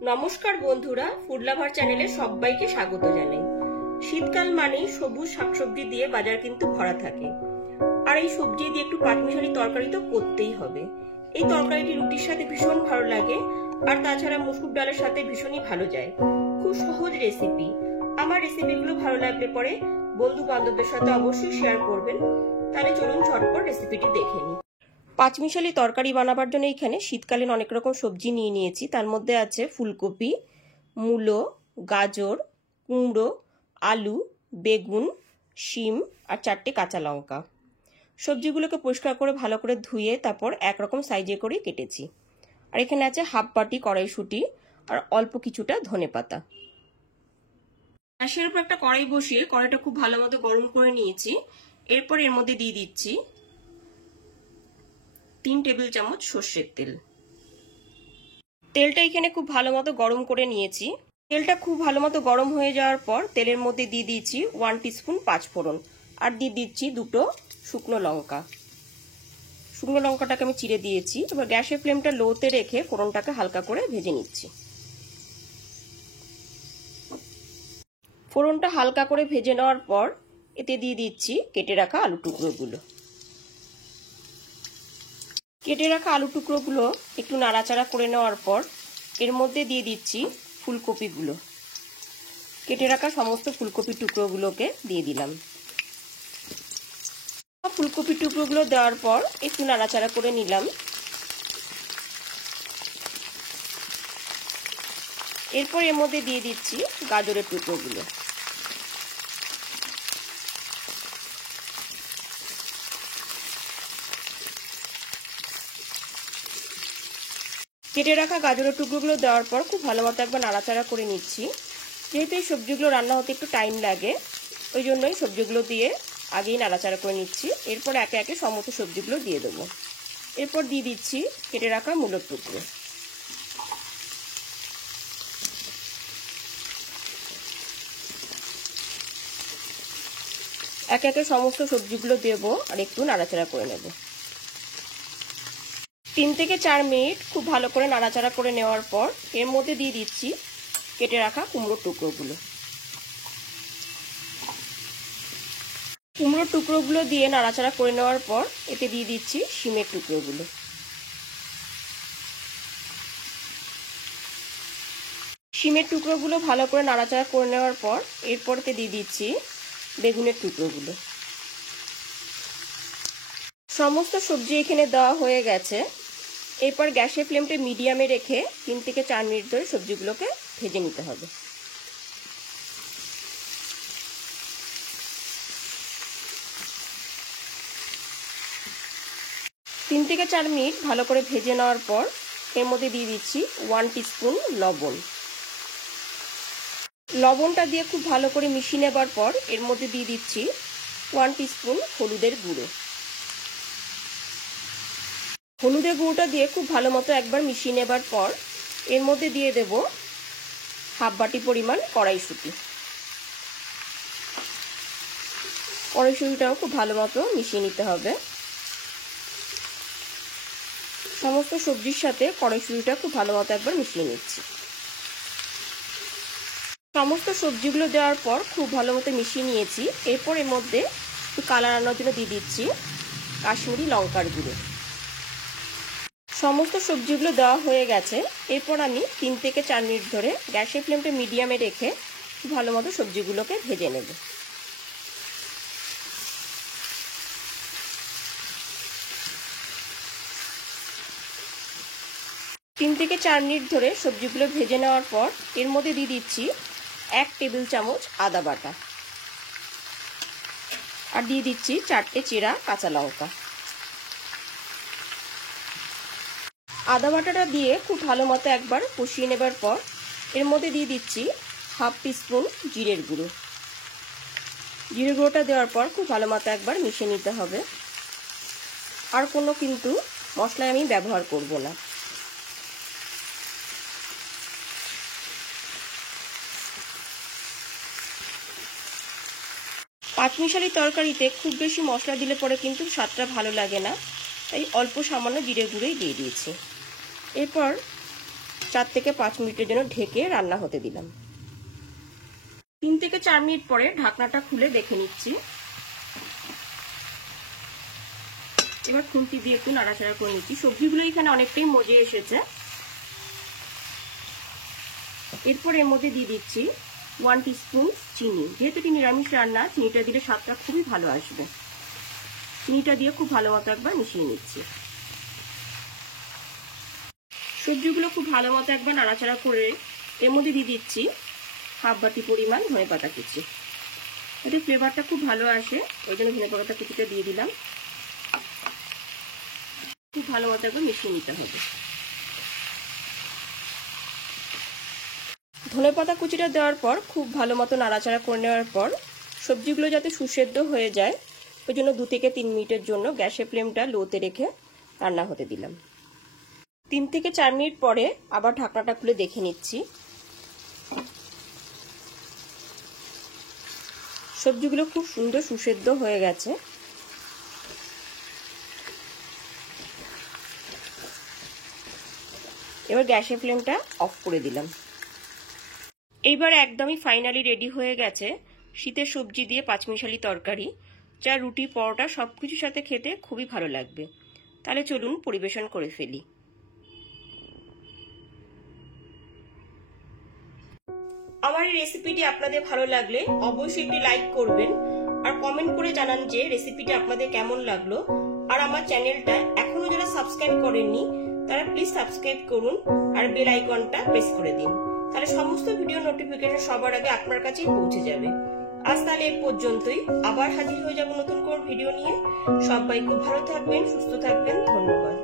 নমস্কার বন্ধুরা, food lover চ্যানেলে সবাইকে স্বাগত জানাই। শীতকাল মানেই সবুজ শাকসবজি দিয়ে বাজার কিন্তু ভরা থাকে, আর এই সবজি দিয়ে একটু পাঁচমিশালি তরকারি তো করতেই হবে। এই তরকারিটি রুটির সাথে ভীষণ ভালো লাগে, আর তাছাড়া মসুর ডালের সাথে ভীষণই ভালো যায়। খুব সহজ রেসিপি। আমার রেসিপিগুলো ভালো লাগলে পরে বন্ধু বান্ধবদের সাথে অবশ্যই শেয়ার করবেন। তাহলে চলুন ঝটপট রেসিপিটি দেখে নিই। পাঁচমিশালি তরকারি বানাবার জন্য এখানে শীতকালীন অনেক রকম সবজি নিয়ে নিয়েছি। তার মধ্যে আছে ফুলকপি, মূলো, গাজর, কুমড়ো, আলু, বেগুন, শিম আর 4টে কাঁচা লঙ্কা। সবজিগুলোকে পরিষ্কার করে ভালো করে ধুয়ে তারপর একরকম সাইজে করে কেটেছি। আর এখানে আছে হাফ বাটি কড়াইশুঁটি আর অল্প কিছুটা ধনেপাতা। গ্যাসের উপর একটা কড়াই বসিয়ে কড়াইটা খুব ভালো মতো গরম করে নিয়েছি। এরপর এর মধ্যে দিয়ে দিচ্ছি 3 টেবিল চামচ সর্ষের তেল। তেলটা এখানে খুব ভালো মতো গরম করে নিয়েছি। তেলটা খুব ভালো মতো গরম হয়ে যাওয়ার পর তেলের মধ্যে দিয়ে দিয়েছি 1 টিস্পুন পাঁচফোড়ন আর দিয়ে দিচ্ছি 2টো শুকনো লঙ্কা। শুকনো লঙ্কাটাকে আমি চিড়ে দিয়েছি। এবার গ্যাসের ফ্লেমটা লোতে রেখে ফোড়নটাকে হালকা করে ভেজে নিচ্ছি। ফোড়নটা হালকা করে ভেজে নেওয়ার পর এতে দিয়ে দিচ্ছি কেটে রাখা আলু টুকরোগুলো। কেটে রাখা আলু টুকরোগুলো একটু নাড়াচাড়া করে নেওয়ার পর এর মধ্যে দিয়ে দিচ্ছি ফুলকপিগুলো। কেটে রাখা সমস্ত ফুলকপির টুকরোগুলোকে দিয়ে দিলাম। ফুলকপির টুকরোগুলো দেওয়ার পর একটু নাড়াচাড়া করে নিলাম। এরপর এর মধ্যে দিয়ে দিচ্ছি গাজরের টুকরোগুলো। কেটে রাখা গাজরের টুকরোগুলো দেওয়ার পর খুব ভালো মতো একবার নাড়াচাড়া করে নিচ্ছি। যেহেতু এই সবজিগুলো রান্না হতে একটু টাইম লাগে, ওই জন্যই সবজিগুলো দিয়ে আগেই নাড়াচাড়া করে নিচ্ছি। এরপর একে একে সমস্ত সবজিগুলো দিয়ে দেবো। এরপর দিয়ে দিচ্ছি কেটে রাখা মূলোর টুকরো। একে একে সমস্ত সবজিগুলো দেবো আর একটু নাড়াচাড়া করে নেব। 3 থেকে 4 মিনিট খুব ভালো করে নাড়াচাড়া করে নেওয়ার পর এর মধ্যে দিয়ে দিচ্ছি কেটে রাখা কুমড়োর টুকরোগুলো। কুমড়োর টুকরোগুলো দিয়ে নাড়াচাড়া করে নেওয়ার পর এতে দিয়ে দিচ্ছি শিমের টুকরোগুলো। শিমের টুকরোগুলো ভালো করে নাড়াচাড়া করে নেওয়ার পর এরপর এতে দিয়ে দিচ্ছি বেগুনের টুকরোগুলো। সমস্ত সবজি এখানে দেওয়া হয়ে গেছে। এরপর গ্যাসের ফ্লেমটা মিডিয়ামে রেখে 3 থেকে 4 মিনিট ধরে সবজিগুলোকে ভেজে নিতে হবে। তিন থেকে 4 মিনিট ভালো করে ভেজে নেওয়ার পর এর মধ্যে দিয়ে দিচ্ছি 1 টিস্পুন লবণ। লবণটা দিয়ে খুব ভালো করে মিশিয়ে নেবার পর এর মধ্যে দিয়ে দিচ্ছি 1 টিস্পুন হলুদের গুঁড়ো। হলুদের গুঁড়োটা দিয়ে খুব ভালো মতো একবার মিশিয়ে নেবার পর এর মধ্যে দিয়ে দেব হাফ বাটি পরিমাণ কড়াইশুঁটি। কড়াইশুঁটিটাও খুব ভালো মতো মিশিয়ে নিতে হবে। সমস্ত সবজির সাথে কড়াইশুঁটিটা খুব ভালো মতো একবার মিশিয়ে নিচ্ছি। সমস্ত সবজিগুলো দেওয়ার পর খুব ভালো মতো মিশিয়ে নিয়েছি। এরপর এর মধ্যে একটু কালার আনার জন্য দিয়ে দিচ্ছি কাশ্মীরি লঙ্কার গুঁড়ো। সমস্ত সবজিগুলো দেওয়া হয়ে গেছে। এরপর আমি 3 থেকে 4 মিনিট ধরে গ্যাসের ফ্লেমটা মিডিয়ামে রেখে ভালো মতো সবজিগুলোকে ভেজে নেব। তিন থেকে 4 মিনিট ধরে সবজিগুলো ভেজে নেওয়ার পর এর মধ্যে দিয়ে দিচ্ছি 1 টেবিল চামচ আদা বাটা আর দিয়ে দিচ্ছি 4টে চেরা কাঁচা লঙ্কা। আদা বাটাটা দিয়ে খুব ভালো মতো একবার কষিয়ে নেবার পর এর মধ্যে দিয়ে দিচ্ছি হাফ টিস্পুন জিরের গুঁড়ো। জিরের গুঁড়োটা দেওয়ার পর খুব ভালো মতো একবার মিশিয়ে নিতে হবে। আর কোনো কিন্তু মশলা আমি ব্যবহার করব না। পাঁচমিশালি তরকারিতে খুব বেশি মশলা দিলে পরে কিন্তু স্বাদটা ভালো লাগে না, তাই অল্প সামান্য জিরে গুঁড়োই দিয়ে দিয়েছি। এরপর 4 থেকে 5 মিনিটের জন্য ঢেকে রান্না হতে দিলাম। 3 থেকে 4 মিনিট পরে ঢাকনাটা খুলে দেখে নিচ্ছি। এবার খুন্তি দিয়ে একটু নাড়াচাড়া করে নিচ্ছি। সবজিগুলো এখানে অনেকটাই মজে এসেছে। এরপর এর মধ্যে দিয়ে দিচ্ছি 1 টিস্পুন চিনি। যেহেতু এটি নিরামিষ রান্না, চিনিটা দিলে স্বাদটা খুবই ভালো আসবে। চিনিটা দিয়ে খুব ভালো মতো একবার মিশিয়ে নিচ্ছি। সবজিগুলো খুব ভালো মতো একবার নাড়াচাড়া করে এর মধ্যে দিয়ে দিচ্ছি হাফ বাটি পরিমাণ ধনেপাতা কুচি। এতে ফ্লেভারটা খুব ভালো আসে, ওই জন্য ধনেপাতা কুচিটা দিয়ে দিলাম। খুব ভালো মতো একবার মিশিয়ে নিতে হবে। ধনেপাতা কুচিটা দেওয়ার পর খুব ভালো মতো নাড়াচাড়া করে নেওয়ার পর সবজিগুলো যাতে সুসেদ্ধ হয়ে যায়, ওই জন্য 2 থেকে 3 মিনিটের জন্য গ্যাসের ফ্লেমটা লোতে রেখে রান্না হতে দিলাম। 3 থেকে 4 মিনিট পরে আবার ঢাকনাটা খুলে দেখে নিচ্ছি। সবজিগুলো খুব সুন্দর সুসেদ্ধ হয়ে গেছে। এবার গ্যাসের ফ্লেমটা অফ করে দিলাম। এইবার একদমই ফাইনালি রেডি হয়ে গেছে শীতের সবজি দিয়ে পাঁচমিশালি তরকারি, যা রুটি পরোটা সবকিছুর সাথে খেতে খুবই ভালো লাগবে। তাহলে চলুন পরিবেশন করে ফেলি। আমার এই রেসিপিটি আপনাদের ভালো লাগলে অবশ্যই একটি লাইক করবেন আর কমেন্ট করে জানান যে রেসিপিটা আপনাদের কেমন লাগলো। আর আমার চ্যানেলটা এখনো যারা সাবস্ক্রাইব করেননি তারা প্লিজ সাবস্ক্রাইব করুন আর বেল আইকনটা প্রেস করে দিন, তাহলে সমস্ত ভিডিও নোটিফিকেশন সবার আগে আপনার কাছেই পৌঁছে যাবে। আজ তাহলে এই পর্যন্তই, আবার হাজির হয়ে যাব নতুন কোন ভিডিও নিয়ে। সবাই খুব ভালো থাকবেন, সুস্থ থাকবেন, ধন্যবাদ।